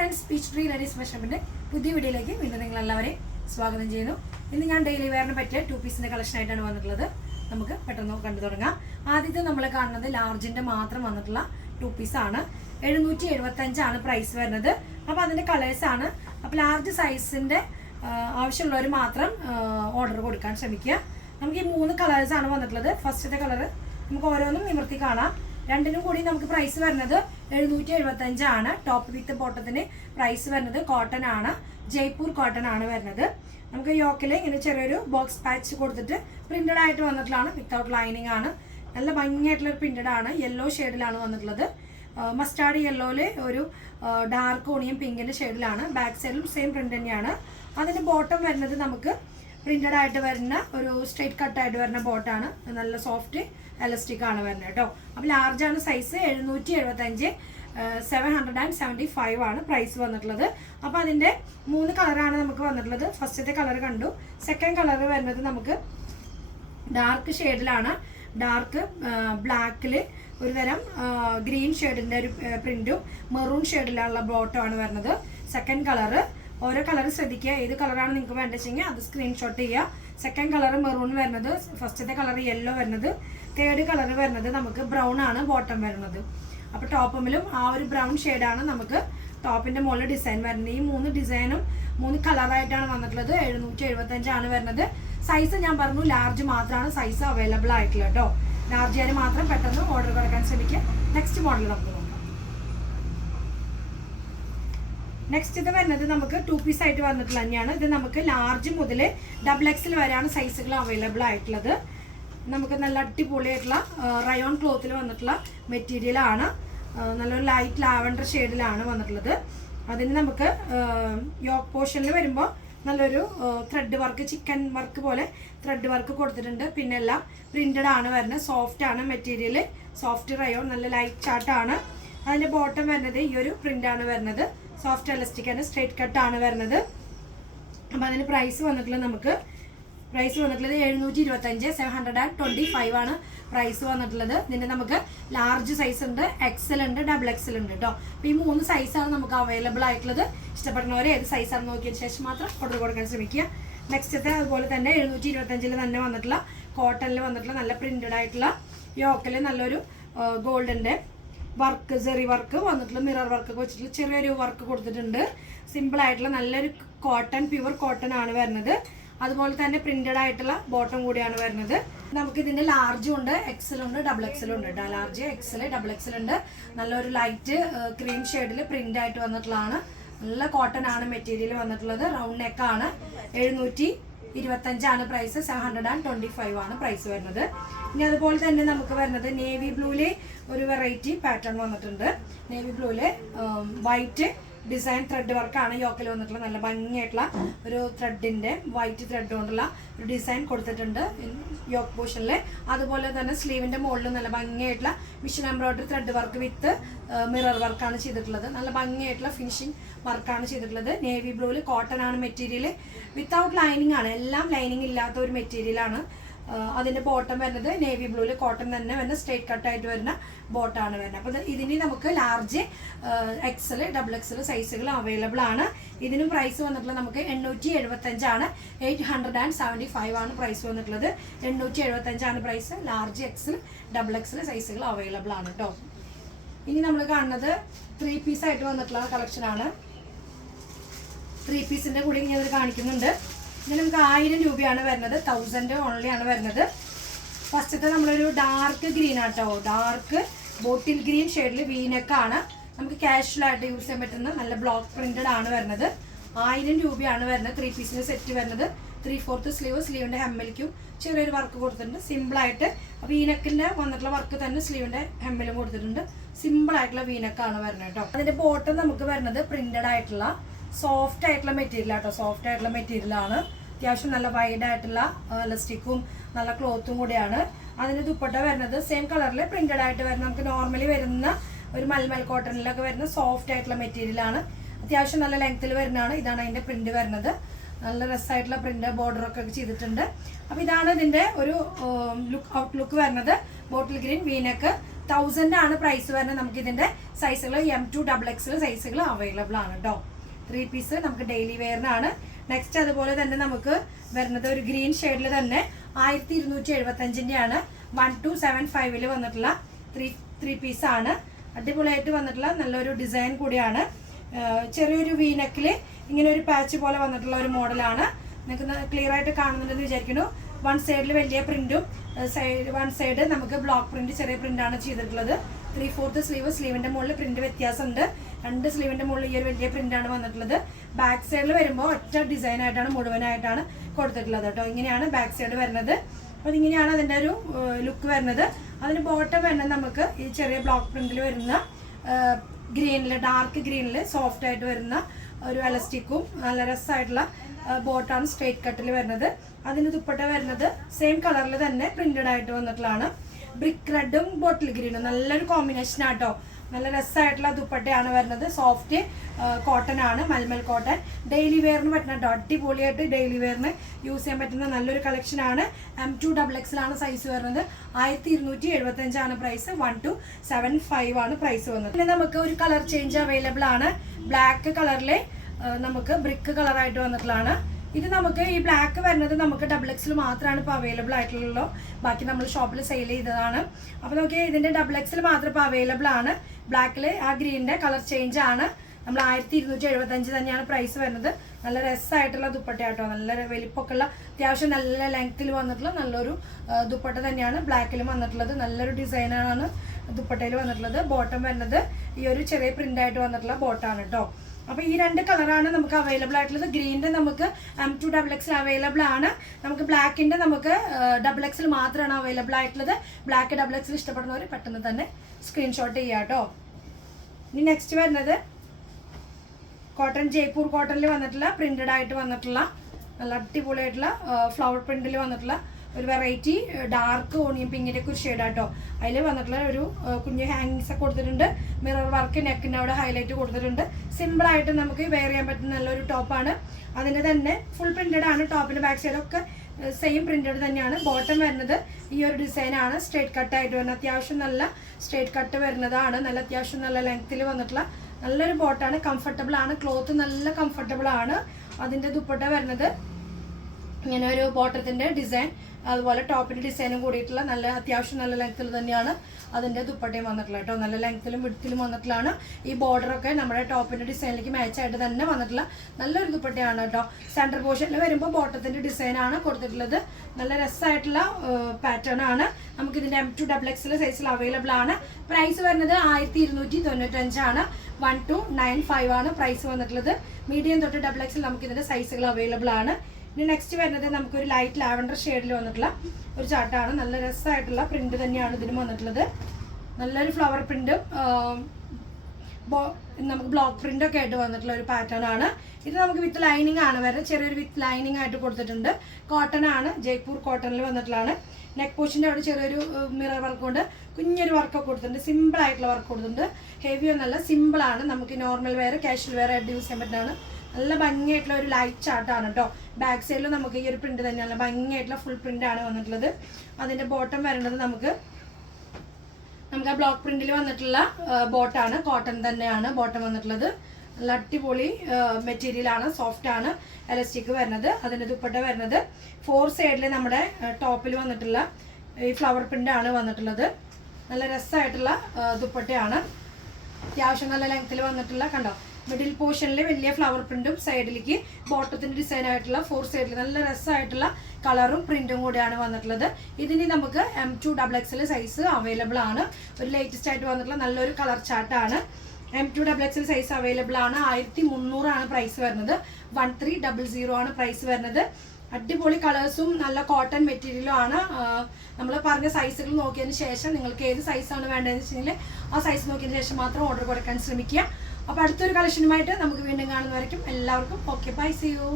Friends peach tree ladies ഫാഷന്റെ പുതിയ വീഡിയോയിലേക്ക് വീണ്ടും നിങ്ങൾ എല്ലാവരെയും സ്വാഗതം ചെയ്യുന്നു. ഇന്ന് ഞാൻ ഡെയിലി വെയറിന് പറ്റിയ ടു പീസിന്റെ കളക്ഷൻ ആയിട്ടാണ് വന്നിട്ടുള്ളത്. നമുക്ക് പെട്ടെന്ന് കണ്ടു തുടങ്ങാം. ആദ്യത്തെ നമ്മൾ കാണുന്നത് ലാർജിന്റെ മാത്രം വന്നിട്ടുള്ള ടു പീസാണ് എഴുന്നൂറ്റി എഴുപത്തഞ്ചാണ് പ്രൈസ് വരുന്നത്. അപ്പോൾ അതിന്റെ കളേഴ്സ് ആണ്. അപ്പോൾ ലാർജ് സൈസിന്റെ ആവശ്യമുള്ളവർ മാത്രം ഓർഡർ കൊടുക്കാൻ ശ്രമിക്കുക. നമുക്ക് ഈ മൂന്ന് കളേഴ്സ് ആണ് വന്നിട്ടുള്ളത്. ഫസ്റ്റത്തെ കളർ നമുക്ക് ഓരോന്നും നിവർത്തി കാണാം. രണ്ടിനും കൂടി നമുക്ക് പ്രൈസ് വരുന്നത് എഴുന്നൂറ്റി എഴുപത്തി അഞ്ചാണ് ടോപ്പ് വിത്ത് ബോട്ടത്തിന് പ്രൈസ് വരുന്നത് കോട്ടൺ ആണ്. ജയ്പൂർ കോട്ടൺ ആണ് വരുന്നത്. നമുക്ക് യോക്കിൽ ഇങ്ങനെ ചെറിയൊരു ബോക്സ് പാച്ച് കൊടുത്തിട്ട് പ്രിന്റഡ് ആയിട്ട് വന്നിട്ടുള്ളതാണ്. വിത്തൗട്ട് ലൈനിങ് ആണ്. നല്ല ഭംഗിയായിട്ടുള്ള പ്രിന്റഡ് ആണ്. യെല്ലോ ഷെയ്ഡിലാണ് വന്നിട്ടുള്ളത്. മസ്റ്റാർഡ് യെല്ലോയിൽ ഒരു ഡാർക്ക് ഓണിയും പിങ്കിന്റെ ഷെയ്ഡിലാണ് ബാക്ക് സൈഡിലും സെയിം പ്രിന്റ് തന്നെയാണ്. അതിന്റെ ബോട്ടം വരുന്നത് നമുക്ക് പ്രിന്റഡ് ആയിട്ട് വരുന്ന ഒരു സ്ട്രൈറ്റ് കട്ട് ആയിട്ട് വരുന്ന ബോട്ടാണ് നല്ല സോഫ്റ്റ് എലസ്റ്റിക് ആണ് വരുന്നത് കേട്ടോ. അപ്പോൾ ലാർജ് ആണ് സൈസ് എഴുന്നൂറ്റി എഴുപത്തി അഞ്ച് seven hundred and seventy five ആണ് പ്രൈസ് വന്നിട്ടുള്ളത്. അപ്പോൾ അതിന്റെ മൂന്ന് കളറാണ് നമുക്ക് വന്നിട്ടുള്ളത്. ഫസ്റ്റത്തെ കളർ കണ്ടു. സെക്കൻഡ് കളർ വരുന്നത് നമുക്ക് ഡാർക്ക് ഷെയ്ഡിലാണ് ഡാർക്ക് ബ്ലാക്കിൽ ഒരു തരം ഗ്രീൻ ഷെയ്ഡിന്റെ ഒരു പ്രിന്റും മെറൂൺ ഷെയ്ഡിലുള്ള ബോട്ടോ ആണ് വരുന്നത്. സെക്കൻഡ് കളറ് ഓരോ കളർ ശ്രദ്ധിക്കുക. ഏത് കളറാണ് നിങ്ങൾക്ക് വേണ്ടതെങ്കിൽ അത് സ്ക്രീൻഷോട്ട് ചെയ്യുക. സെക്കൻഡ് കളർ മെറൂൺ വരുന്നത് ഫസ്റ്റത്തെ കളർ യെല്ലോ വരുന്നത്. തേർഡ് കളർ വരുന്നത് നമുക്ക് ബ്രൗൺ ആണ് ബോട്ടം വരുന്നത്. അപ്പോൾ ടോപ്പമിലും ആ ഒരു ബ്രൗൺ ഷെയ്ഡാണ് നമുക്ക് ടോപ്പിന്റെ മുകളിൽ ഡിസൈൻ വരുന്നത്. ഈ മൂന്ന് ഡിസൈനും മൂന്ന് കളറായിട്ടാണ് വന്നിട്ടുള്ളത്. എഴുന്നൂറ്റി എഴുപത്തഞ്ചാണ് വരുന്നത്. സൈസ് ഞാൻ പറഞ്ഞു ലാർജ് മാത്രമാണ്. സൈസ് അവൈലബിൾ ആയിട്ടുള്ളത് കേട്ടോ. ലാർജ് ആയാലും മാത്രം പെട്ടെന്ന് ഓർഡർ കൊടുക്കാൻ ശ്രമിക്കുക. നെക്സ്റ്റ് മോഡൽ നമുക്ക് നോക്കാം നെക്സ്റ്റ് ഇത് വരുന്നത് നമുക്ക് ടു പീസ് ആയിട്ട് വന്നിട്ടുള്ള തന്നെയാണ് ഇത് നമുക്ക് ലാർജ് മുതൽ ഡബിൾ എക്സിൽ വരെയാണ് സൈസുകൾ അവൈലബിൾ ആയിട്ടുള്ളത്. നമുക്ക് നല്ല അടിപൊളിയായിട്ടുള്ള റയോൺ ക്ലോത്തിൽ വന്നിട്ടുള്ള മെറ്റീരിയൽ ആണ്. നല്ലൊരു ലൈറ്റ് ലാവൻഡർ ഷെയ്ഡിലാണ് വന്നിട്ടുള്ളത്. അതിന് നമുക്ക് യോക്ക് പോർഷനിൽ വരുമ്പോൾ നല്ലൊരു ത്രെഡ് വർക്ക് ചിക്കൻ വർക്ക് പോലെ ത്രെഡ് വർക്ക് കൊടുത്തിട്ടുണ്ട്. പിന്നെ എല്ലാം പ്രിന്റഡ് ആണ് വരുന്നത്. സോഫ്റ്റ് ആണ് മെറ്റീരിയൽ സോഫ്റ്റ് റയോൺ നല്ല ലൈറ്റ് ചാർട്ടാണ് അതിന്റെ ബോട്ടം വരുന്നത് ഈ ഒരു പ്രിന്റാണ് വരുന്നത്. സോഫ്റ്റ് എലസ്റ്റിക് ആണ് സ്ട്രേറ്റ് ആണ് വരുന്നത്. അപ്പം അതിന് പ്രൈസ് വന്നിട്ടുള്ളത് നമുക്ക് പ്രൈസ് വന്നിട്ടുള്ളത് എഴുന്നൂറ്റി ഇരുപത്തഞ്ച് seven hundred and twenty five ആണ് പ്രൈസ് വന്നിട്ടുള്ളത്. ഇതിന്റെ നമുക്ക് ലാർജ് സൈസ് ഉണ്ട് എക്സൽ ഉണ്ട് ഡബിൾ എക്സൽ ഉണ്ട് കേട്ടോ അപ്പോൾ ഈ മൂന്ന് സൈസാണ് നമുക്ക് അവൈലബിൾ ആയിട്ടുള്ളത്. ഇഷ്ടപ്പെടുന്നവർ ഏത് സൈസാണ് നോക്കിയതിന് ശേഷം മാത്രം ഓർഡർ കൊടുക്കാൻ ശ്രമിക്കുക. നെക്സ്റ്റത്തെ അതുപോലെ തന്നെ എഴുന്നൂറ്റി ഇരുപത്തഞ്ചിൽ തന്നെ വന്നിട്ടുള്ള കോട്ടണിൽ വന്നിട്ടുള്ള നല്ല പ്രിന്റഡ് ആയിട്ടുള്ള യോക്കൽ നല്ലൊരു ഗോൾഡിന്റെ വർക്ക് ചെറിയ വർക്ക് വന്നിട്ടുള്ള മിറർ വർക്ക് ഒക്കെ വെച്ചിട്ടുള്ള ചെറിയൊരു വർക്ക് കൊടുത്തിട്ടുണ്ട്. സിമ്പിൾ ആയിട്ടുള്ള നല്ലൊരു കോട്ടൺ പ്യുവർ കോട്ടൺ ആണ് വരുന്നത്. അതുപോലെ തന്നെ പ്രിന്റഡ് ആയിട്ടുള്ള ബോട്ടം കൂടിയാണ് വരുന്നത്. നമുക്ക് ഇതിന്റെ ലാർജും ഉണ്ട് എക്സലും ഉണ്ട് ഡബിൾ എക്സലും ഉണ്ട് കേട്ടോ. ലാർജ് എക്സൽ ഡബിൾ എക്സൽ ഉണ്ട്. നല്ലൊരു ലൈറ്റ് ക്രീം ഷെയ്ഡിൽ പ്രിന്റ് ആയിട്ട് വന്നിട്ടുള്ളതാണ്. നല്ല കോട്ടൺ ആണ് മെറ്റീരിയൽ വന്നിട്ടുള്ളത്. റൗണ്ട് നെക്കാണ് എഴുന്നൂറ്റി ഇരുപത്തഞ്ചാണ് price hundred and twenty five ആണ് പ്രൈസ് വരുന്നത്. ഇനി അതുപോലെ തന്നെ നമുക്ക് വരുന്നത് നേവി ബ്ലൂയിലെ ഒരു വെറൈറ്റി പാറ്റേൺ വന്നിട്ടുണ്ട്. നേവി ബ്ലൂയിലെ വൈറ്റ് ഡിസൈൻ ത്രെഡ് വർക്കാണ് യോക്കിൽ വന്നിട്ടുള്ള നല്ല ഭംഗിയായിട്ടുള്ള ഒരു ത്രെഡിന്റെ വൈറ്റ് ത്രെഡ് കൊണ്ടുള്ള ഒരു ഡിസൈൻ കൊടുത്തിട്ടുണ്ട് യോക്ക് പോർഷനിൽ അതുപോലെ തന്നെ സ്ലീവിന്റെ മുകളിൽ നല്ല ഭംഗിയായിട്ടുള്ള machine embroidery thread work with mirror വർക്കാണ് ചെയ്തിട്ടുള്ളത്. നല്ല ഭംഗിയായിട്ടുള്ള ഫിനിഷിംഗ് വർക്കാണ് ചെയ്തിട്ടുള്ളത്. നേവി ബ്ലൂവിൽ കോട്ടൺ ആണ് മെറ്റീരിയൽ വിത്തൗട്ട് ലൈനിങ് ആണ്. എല്ലാം ലൈനിങ് ഇല്ലാത്ത ഒരു മെറ്റീരിയലാണ് അതിന്റെ ബോട്ടം വരുന്നത് നേവി ബ്ലൂവിൽ കോട്ടൺ തന്നെ വരുന്ന സ്ട്രേറ്റ് കട്ട് ആയിട്ട് വരുന്ന ബോട്ടാണ് വരുന്നത്. അപ്പോൾ ഇതിന് നമുക്ക് ലാർജ് എക്സൽ ഡബിൾ എക്സൽ സൈസുകൾ അവൈലബിൾ ആണ്. ഇതിനും പ്രൈസ് വന്നിട്ടുള്ളത് നമുക്ക് എണ്ണൂറ്റി എഴുപത്തഞ്ചാണ് eight hundred and seventy five ആണ് പ്രൈസ് വന്നിട്ടുള്ളത്. എണ്ണൂറ്റി എഴുപത്തഞ്ചാണ് price large XL double XL സൈസുകൾ available ആണ് കേട്ടോ ഇനി നമ്മൾ കാണുന്നത് ത്രീ പീസ് ആയിട്ട് വന്നിട്ടുള്ള കളക്ഷനാണ് ത്രീ പീസിന്റെ കൂടി ഞാൻ ഇത് കാണിക്കുന്നുണ്ട്. ഇതിന് നമുക്ക് ആയിരം രൂപയാണ് വരുന്നത്. തൗസൻഡ് ഓൺലി ആണ് വരുന്നത്. ഫസ്റ്റത്തെ നമ്മളൊരു ഡാർക്ക് ഗ്രീൻ ആട്ടോ. ഡാർക്ക് ബോട്ടിൽ ഗ്രീൻ ഷെയ്ഡിൽ വീനക്കാണ് നമുക്ക് ക്യാഷ്വലായിട്ട് യൂസ് ചെയ്യാൻ പറ്റുന്ന നല്ല ബ്ലോക്ക് പ്രിന്റഡ് ആണ് വരുന്നത്. ആയിരം രൂപയാണ് വരുന്നത്. ത്രീ പീസിന്റെ സെറ്റ് വരുന്നത്. ത്രീ ഫോർത്ത് സ്ലീവ് സ്ലീവിന്റെ ഹെമ്മലിക്കും ചെറിയൊരു വർക്ക് കൊടുത്തിട്ടുണ്ട്. സിമ്പിൾ ആയിട്ട് വീനക്കിന്റെ വന്നിട്ടുള്ള വർക്ക് തന്നെ സ്ലീവിന്റെ ഹെമ്മലും കൊടുത്തിട്ടുണ്ട്. സിമ്പിൾ ആയിട്ടുള്ള വീനക്കാണ് വരുന്നത് കേട്ടോ. അതിന്റെ ബോട്ടം നമുക്ക് വരുന്നത് പ്രിന്റഡ് ആയിട്ടുള്ള സോഫ്റ്റ് ആയിട്ടുള്ള മെറ്റീരിയൽ ആട്ടോ. സോഫ്റ്റ് ആയിട്ടുള്ള മെറ്റീരിയൽ ആണ്. അത്യാവശ്യം നല്ല വൈഡ് ആയിട്ടുള്ള ലസ്റ്റിക്കും നല്ല ക്ലോത്തും കൂടിയാണ്. അതിന് ദുപ്പട്ട വരുന്നത് സെയിം കളറിൽ പ്രിന്റഡ് ആയിട്ട് വരുന്ന നമുക്ക് നോർമലി വരുന്ന ഒരു മൽമൽ കോട്ടണിലൊക്കെ വരുന്ന സോഫ്റ്റ് ആയിട്ടുള്ള മെറ്റീരിയൽ ആണ്. അത്യാവശ്യം നല്ല ലെങ്ത്തിൽ വരുന്നതാണ്. ഇതാണ് അതിന്റെ പ്രിന്റ് വരുന്നത്. നല്ല രസമായിട്ടുള്ള പ്രിന്റ് ബോർഡർ ഒക്കെ ചെയ്തിട്ടുണ്ട്. അപ്പൊ ഇതാണ് ഇതിന്റെ ഒരു ലുക്ക് ഔട്ട് ലുക്ക് വരുന്നത്. ബോട്ടിൽ ഗ്രീൻ വീനക്ക് തൗസൻഡ് ആണ് പ്രൈസ് വരുന്നത്. നമുക്ക് ഇതിന്റെ സൈസുകൾ എം ടു ഡബിൾ എക്സ് സൈസുകൾ അവൈലബിൾ ആണ് കേട്ടോ ത്രീ പീസ് നമുക്ക് ഡെയിലി വെയറിനാണ് നെക്സ്റ്റ് അതുപോലെ തന്നെ നമുക്ക് വരുന്നത് ഒരു ഗ്രീൻ ഷെയ്ഡിൽ തന്നെ ആയിരത്തി ഇരുന്നൂറ്റി എഴുപത്തഞ്ചിന്റെ ആണ് വൺ ടു സെവൻ ഫൈവിൽ വന്നിട്ടുള്ള ത്രീ ത്രീ പീസ് ആണ്. അടിപൊളിയായിട്ട് വന്നിട്ടുള്ള നല്ലൊരു ഡിസൈൻ കൂടിയാണ്. ചെറിയൊരു വീനക്കിൽ ഇങ്ങനെ ഒരു പാച്ച് പോലെ വന്നിട്ടുള്ള ഒരു മോഡലാണ് നിങ്ങൾക്ക് ക്ലിയർ ആയിട്ട് കാണുന്നുണ്ടെന്ന് വിചാരിക്കുന്നു. വൺ സൈഡിൽ വലിയ പ്രിന്റും സൈഡ് വൺ സൈഡ് നമുക്ക് ബ്ലോക്ക് പ്രിന്റ് ചെറിയ പ്രിന്റാണ് ചെയ്തിട്ടുള്ളത്. ത്രീ ഫോർത്ത് സ്ലീവ് സ്ലീവിന്റെ മുകളിൽ പ്രിന്റ് വ്യത്യാസമുണ്ട്. രണ്ട് സ്ലീവിന്റെ മുകളിൽ ഈ ഒരു വലിയ പ്രിന്റ് ആണ് വന്നിട്ടുള്ളത്. ബാക്ക് സൈഡിൽ വരുമ്പോൾ ഒറ്റ ഡിസൈൻ ആയിട്ടാണ് മുഴുവനായിട്ടാണ് കൊടുത്തിട്ടുള്ളത് കേട്ടോ. ഇങ്ങനെയാണ് ബാക്ക് സൈഡ് വരുന്നത്. അപ്പോൾ ഇങ്ങനെയാണ് അതിന്റെ ഒരു ലുക്ക് വരുന്നത്. അതിന് ബോട്ടം വരുന്നത് നമുക്ക് ഈ ചെറിയ ബ്ലോക്ക് പ്രിന്റിൽ വരുന്ന ഗ്രീനിൽ ഡാർക്ക് ഗ്രീനിൽ സോഫ്റ്റ് ആയിട്ട് വരുന്ന ഒരു എലസ്റ്റിക്കും നല്ല രസമായിട്ടുള്ള ബോട്ടാണ് സ്ട്രേറ്റ് കട്ടിൽ വരുന്നത്. അതിന് ദുപ്പട്ട വരുന്നത് സെയിം കളറിൽ തന്നെ പ്രിന്റഡ് ആയിട്ട് വന്നിട്ടുള്ളതാണ്. ബ്രിക്ക് റെഡും ബോട്ടിൽ ഗ്രീനും നല്ലൊരു കോമ്പിനേഷൻ ആട്ടോ നല്ല രസമായിട്ടുള്ള ദുപ്പട്ടയാണ് വരുന്നത്. സോഫ്റ്റ് കോട്ടൺ ആണ് മൽമൽ കോട്ടൺ ഡെയിലി വെയറിന് പറ്റുന്ന കേട്ടോ അടിപൊളിയായിട്ട് ഡെയിലി വെയറിന് യൂസ് ചെയ്യാൻ പറ്റുന്ന നല്ലൊരു കളക്ഷൻ ആണ്. എം ടു ഡബിൾ എക്സിലാണ് സൈസ് വരുന്നത്. ആയിരത്തി ഇരുന്നൂറ്റി എഴുപത്തി അഞ്ചാണ് price one two seven five ആണ് പ്രൈസ് വന്നത് പിന്നെ നമുക്ക് ഒരു കളർ ചേഞ്ച് അവൈലബിൾ ആണ്. ബ്ലാക്ക് കളറിലെ നമുക്ക് ബ്രിക്ക് കളറായിട്ട് വന്നിട്ടുള്ളതാണ്. ഇത് നമുക്ക് ഈ ബ്ലാക്ക് വരുന്നത് നമുക്ക് ഡബിൾ എക്സിൽ മാത്രമാണ് ഇപ്പോൾ അവൈലബിൾ ആയിട്ടുള്ളത് ബാക്കി നമ്മൾ ഷോപ്പിൽ സെയിൽ ചെയ്തതാണ്. അപ്പോൾ നോക്കി ഇതിന്റെ ഡബിൾ എക്സിൽ മാത്രം ഇപ്പോൾ അവൈലബിൾ ആണ്. ബ്ലാക്കിൽ ആ ഗ്രീനിന്റെ കളർ ചേഞ്ച് ആണ്. നമ്മൾ ആയിരത്തി ഇരുന്നൂറ്റി എഴുപത്തഞ്ച് തന്നെയാണ് പ്രൈസ് വരുന്നത്. നല്ല രസമായിട്ടുള്ള ദുപ്പട്ട കേട്ടോ നല്ല വലിപ്പമൊക്കെ ഉള്ള അത്യാവശ്യം നല്ല ലെങ്ത്തിൽ വന്നിട്ടുള്ള നല്ലൊരു ദുപ്പട്ട തന്നെയാണ് ബ്ലാക്കിലും വന്നിട്ടുള്ളത്. നല്ലൊരു ഡിസൈനാണ് ദുപ്പട്ടയിൽ വന്നിട്ടുള്ളത്. ബോട്ടം വരുന്നത് ഈ ഒരു ചെറിയ പ്രിന്റായിട്ട് വന്നിട്ടുള്ള ബോട്ടാണ് കേട്ടോ അപ്പൊ ഈ രണ്ട് കളറാണ് നമുക്ക് അവൈലബിൾ ആയിട്ടുള്ളത്. ഗ്രീനിന്റെ നമുക്ക് എം ടു ഡബിൾ എക്സിൽ അവൈലബിൾ ആണ്. നമുക്ക് ബ്ലാക്കിന്റെ നമുക്ക് ഡബിൾ എക്സിൽ മാത്രമാണ് അവൈലബിൾ ആയിട്ടുള്ളത്. ബ്ലാക്ക് ഡബിൾ എക്സിൽ ഇഷ്ടപ്പെടുന്നവർ പെട്ടെന്ന് തന്നെ സ്ക്രീൻഷോട്ട് ചെയ്യാം കേട്ടോ. ഇനി നെക്സ്റ്റ് വരുന്നത് കോട്ടൺ ജയ്പൂർ കോട്ടണിൽ വന്നിട്ടുള്ള പ്രിന്റഡ് ആയിട്ട് വന്നിട്ടുള്ള നല്ല അടിപൊളിയായിട്ടുള്ള ഫ്ലവർ പ്രിന്റിൽ വന്നിട്ടുള്ള ഒരു വെറൈറ്റി ഡാർക്ക് ഓണിയൻ പിങ്കിന്റെ ഒക്കെ ഒരു ഷെയ്ഡാട്ടോ അതിൽ വന്നിട്ടുള്ള ഒരു കുഞ്ഞ് ഹാങ്ങിങ്സ് ഒക്കെ കൊടുത്തിട്ടുണ്ട്. മിറർ വർക്ക് നെക്കിന്റെ അവിടെ ഹൈലൈറ്റ് കൊടുത്തിട്ടുണ്ട്. സിമ്പിൾ ആയിട്ട് നമുക്ക് വെയർ ചെയ്യാൻ പറ്റുന്ന നല്ലൊരു ടോപ്പാണ് അതിന്റെ തന്നെ ഫുൾ പ്രിന്റഡ് ആണ്. ടോപ്പിന്റെ ബാക്ക് സൈഡൊക്കെ സെയിം പ്രിന്റഡ് തന്നെയാണ്. ബോട്ടം വരുന്നത് ഈ ഒരു ഡിസൈനാണ് സ്ട്രേറ്റ് കട്ട് ആയിട്ട് വരുന്നത് അത്യാവശ്യം നല്ല സ്ട്രേറ്റ് കട്ട് വരുന്നതാണ്. നല്ല അത്യാവശ്യം നല്ല ലെങ്ത്തിൽ വന്നിട്ടുള്ള നല്ലൊരു ബോട്ടാണ് കംഫർട്ടബിൾ ആണ്. ക്ലോത്ത് നല്ല കംഫർട്ടബിൾ ആണ്. അതിന്റെ ദുപ്പട്ട വരുന്നത്. ഇങ്ങനെ ഒരു ബോട്ടത്തിന്റെ ഡിസൈൻ അതുപോലെ ടോപ്പിന്റെ ഡിസൈനും കൂടിയിട്ടുള്ള നല്ല അത്യാവശ്യം നല്ല ലെങ്ത്തിൽ തന്നെയാണ് അതിന്റെ ദുപ്പട്ടയും വന്നിട്ടുള്ളത് കേട്ടോ. നല്ല ലെങ്ത്തിലും വിടുത്തിലും വന്നിട്ടുള്ളതാണ്. ഈ ബോർഡർ ഒക്കെ നമ്മുടെ ടോപ്പിന്റെ ഡിസൈനിലേക്ക് മാച്ച് ആയിട്ട് തന്നെ വന്നിട്ടുള്ള നല്ലൊരു ദുപ്പട്ടയാണ് കേട്ടോ. സെൻട്രൽ പോർഷനിൽ വരുമ്പോൾ ബോട്ടത്തിന്റെ ഡിസൈനാണ് കൊടുത്തിട്ടുള്ളത്. നല്ല രസമായിട്ടുള്ള പാറ്റേൺ ആണ്. നമുക്ക് ഇതിന്റെ എം ടു ഡബിൾ എക്സിൽ സൈസിൽ അവൈലബിൾ ആണ്. പ്രൈസ് വരുന്നത് ആയിരത്തി ഇരുന്നൂറ്റി തൊണ്ണൂറ്റഞ്ചാണ് വൺ ടു നയൻ ഫൈവ് ആണ് പ്രൈസ് വന്നിട്ടുള്ളത്. മീഡിയം തൊട്ട് ഡബിൾ എക്സിൽ നമുക്ക് ഇതിന്റെ സൈസുകൾ അവൈലബിൾ ആണ്. ഇനി നെക്സ്റ്റ് വരുന്നത് നമുക്കൊരു ലൈറ്റ് ലാവൻഡർ ഷെയ്ഡിൽ വന്നിട്ടുള്ള ഒരു ചാട്ടാണ്. നല്ല രസമായിട്ടുള്ള പ്രിന്റ് തന്നെയാണ് ഇതിനും വന്നിട്ടുള്ളത്. നല്ലൊരു ഫ്ലവർ പ്രിന്റും നമുക്ക് ബ്ലോക്ക് പ്രിന്റ് ഒക്കെ ആയിട്ട് വന്നിട്ടുള്ള ഒരു പാറ്റേൺ ആണ്. ഇത് നമുക്ക് വിത്ത് ലൈനിങ് ആണ് വരുന്നത്. ചെറിയൊരു വിത്ത് ലൈനിങ് ആയിട്ട് കൊടുത്തിട്ടുണ്ട്. കോട്ടൺ ആണ്. ജയ്പൂർ കോട്ടണിൽ വന്നിട്ടുള്ളതാണ്. നെക്ക് പോഷിന്റെ അവിടെ ചെറിയൊരു മിറർ വർക്ക് കൊണ്ട് കുഞ്ഞൊരു വർക്ക് കൊടുത്തിട്ടുണ്ട്. സിമ്പിൾ ആയിട്ടുള്ള വർക്ക് കൊടുത്തിട്ടുണ്ട്. ഹെവി ഒന്നല്ല സിമ്പിൾ ആണ്. നമുക്ക് നോർമൽ വെയർ കാഷ്വൽ വെയർ ആയിട്ട് യൂസ് ചെയ്യാൻ പറ്റുന്നതാണ്. നല്ല ഭംഗിയായിട്ടുള്ള ഒരു ലൈറ്റ് ചാർട്ടാണ് കേട്ടോ ബാക്ക് സൈഡിൽ നമുക്ക് ഈ ഒരു പ്രിന്റ് തന്നെയാണ് ഭംഗിയായിട്ടുള്ള ഫുൾ പ്രിന്റ് ആണ് വന്നിട്ടുള്ളത്. അതിന്റെ ബോട്ടം വരേണ്ടത് നമുക്ക് നമുക്ക് ആ ബ്ലോക്ക് പ്രിന്റിൽ വന്നിട്ടുള്ള ബോട്ടാണ് കോട്ടൺ തന്നെയാണ് ബോട്ടം വന്നിട്ടുള്ളത്. നല്ല അടിപൊളി മെറ്റീരിയൽ ആണ് സോഫ്റ്റ് ആണ് എലസ്റ്റിക് വരുന്നത് അതിന്റെ ദുപ്പട്ട വരുന്നത് ഫോർ സൈഡിൽ നമ്മുടെ ടോപ്പിൽ വന്നിട്ടുള്ള ഈ ഫ്ലവർ പ്രിന്റ് ആണ് വന്നിട്ടുള്ളത്. നല്ല രസമായിട്ടുള്ള ദുപ്പട്ടയാണ്. അത്യാവശ്യം നല്ല ലെങ്ത്തിൽ വന്നിട്ടുള്ള കണ്ടോ? മിഡിൽ പോർഷനിൽ വലിയ ഫ്ലവർ പ്രിന്റും സൈഡിലേക്ക് ബോട്ടത്തിന്റെ ഡിസൈൻ ആയിട്ടുള്ള ഫോർ സൈഡിൽ നല്ല രസമായിട്ടുള്ള കളറും പ്രിന്റും കൂടിയാണ് വന്നിട്ടുള്ളത്. ഇതിന് നമുക്ക് M to double XL size available ആണ്. ഒരു ലേറ്റസ്റ്റ് ആയിട്ട് വന്നിട്ടുള്ള നല്ലൊരു colour ചാർട്ടാണ് M to double XL size available ആണ്. ആയിരത്തി മുന്നൂറാണ് പ്രൈസ് വരുന്നത്. വൺ ത്രീ ഡബിൾ സീറോ ആണ് പ്രൈസ് വരുന്നത്. അടിപൊളി കളേഴ്സും നല്ല കോട്ടൺ മെറ്റീരിയലും ആണ്. നമ്മൾ പറഞ്ഞ സൈസുകൾ നോക്കിയതിന് ശേഷം നിങ്ങൾക്ക് ഏത് സൈസാണ് വേണ്ടതെന്ന് വെച്ചിട്ടുണ്ടെങ്കിൽ ആ സൈസ് നോക്കിയതിന് ശേഷം മാത്രം ഓർഡർ കൊടുക്കാൻ ശ്രമിക്കുക. അപ്പോൾ അടുത്തൊരു കളക്ഷനുമായിട്ട് നമുക്ക് വീണ്ടും കാണുന്നവരേക്കും എല്ലാവർക്കും ഓക്കെ. By C U